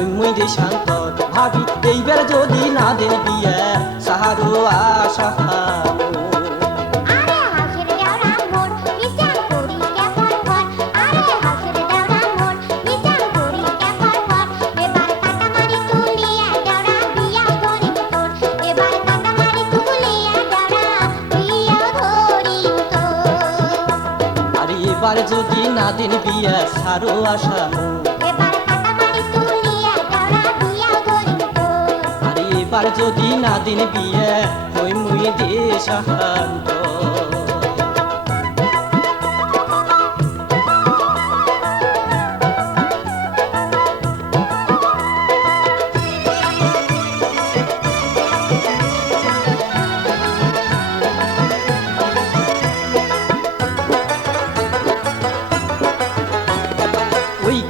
ওই মুই যে শান্ত ভাবি এইবার যদি না দেন বিয়া সাহারো আশা এবার যদি না দিন বিয়া সারো আশা আরে এবার যদি না দিন বিয়া ওই মুই দেশ শান্ত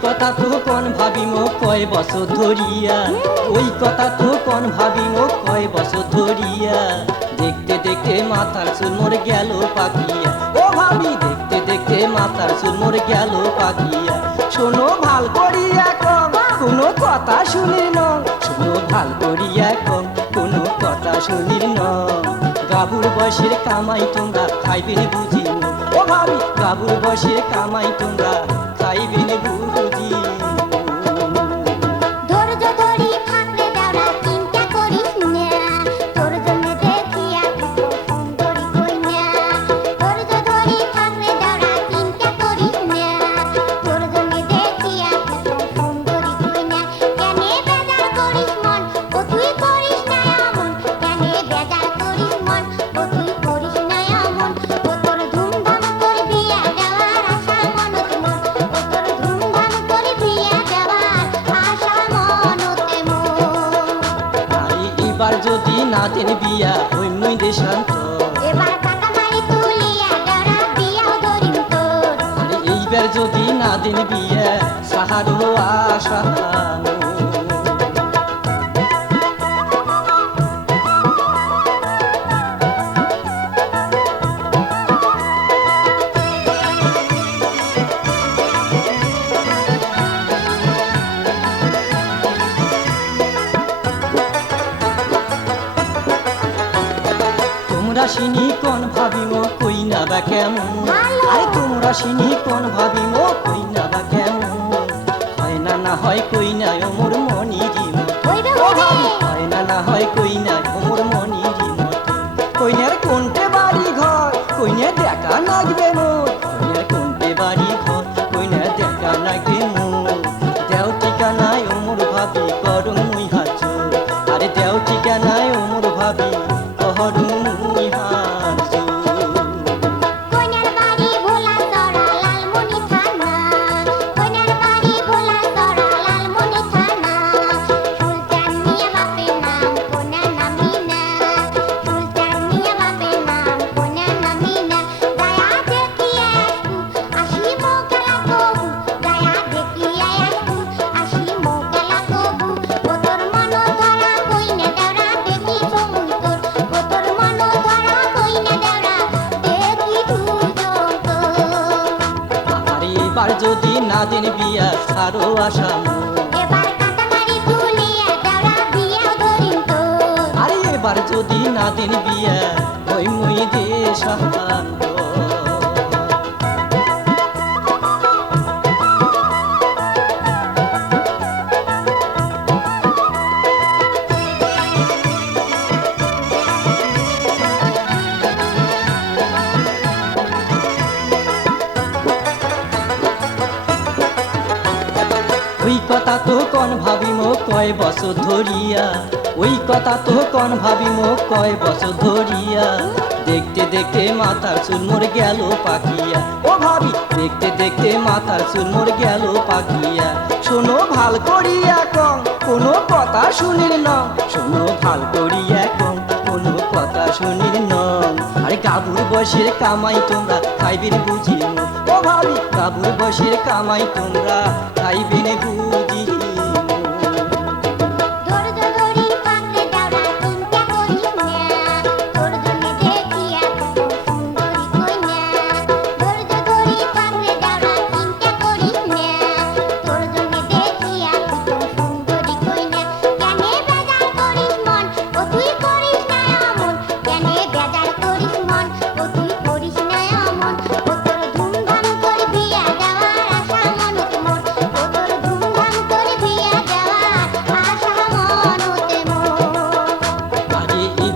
কথা তো কোন ভাবিম কয় বছর ধরিয়া ওই কথা তো কোন ভাবিম কয় বছর ধরিয়া দেখতে দেখতে মাথার চুল মোর গেল পাকিয়া ও ভাবি দেখতে দেখতে মাথার চুল মোর গেল পাকিয়া শোনো ভাল করিয়া কম কোনো কথা শুনির ন শোনো ভাল করিয়া কম কোনো কথা শুনির ন গাবুর বয়সের কামাই তোমরা খাইবেন বুঝি ও ভাবি গাবুর বয়সের কামাই তোমরা খাইবেন বুঝি এবার যদি না দেন বিয়া ওই মুই দে শান্ত এবার কাটা মারি তুলিয়া দাঁড়া বিয়াও ধরিম তোর আরে এইবার যদি না দেন বিয়া সাহারো আশা তোমরা সিনি কোন ভাবিম কই না বা কেমন আরে তোমরা সিনি কোন ভাবিম কই না বা কেমন হয় না না হয় কই না মোর মনিরি হয় না না হয় কই না মোর মনিরি কইনার কোনটে বাড়ি ঘর কইনে দেখা লাগবে মোর কইনার কোনটে বাড়ি ঘর কইনে দেখা লাগবে মোর দেও ঠিকানায় মোর ভাবি করুম মুই হাজ আরে দেও ঠিকানায় মোর ভাবি করুম এবার যদি না দেন বিয়া সারো আশা এবার কাটা মারি তুলিয়া দাঁড়া বিয়াও ধরিম তোর আরে এবার যদি না দেন বিয়া ওই মুই দে শান্ত ওই কথা তো কোন ভাবিম কয় বছর ধরিয়া ওই কথা তো কোন ভাবিম কয় বছর ধরিয়া দেখতে দেখতে মাথার চুল মোর গেল পাকিয়া ও ভাবি দেখতে দেখতে মাথার চুল মোর গেল পাকিয়া শোনো ভাল করিয়া কম কোনো কথা শুনির ন শোনো ভাল করিয়া কম কোনো কথা শুনির ন আরে গাবুর বয়সের কামাই তোমরা খাইবেন বুঝি ও ভাবি গাবুর বয়সের কামাই তোমরা খাইবেন বুঝি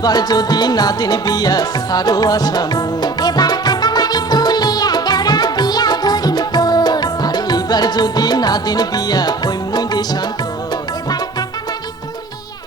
এইবার যদি না দিন বিয়া সারো আসামু এবার কাটামারি তুলিয়া দেওরা বিয়া ধরিম তোর আর এইবার যদি না দিন বিয়া ওই মুই দেশান্তর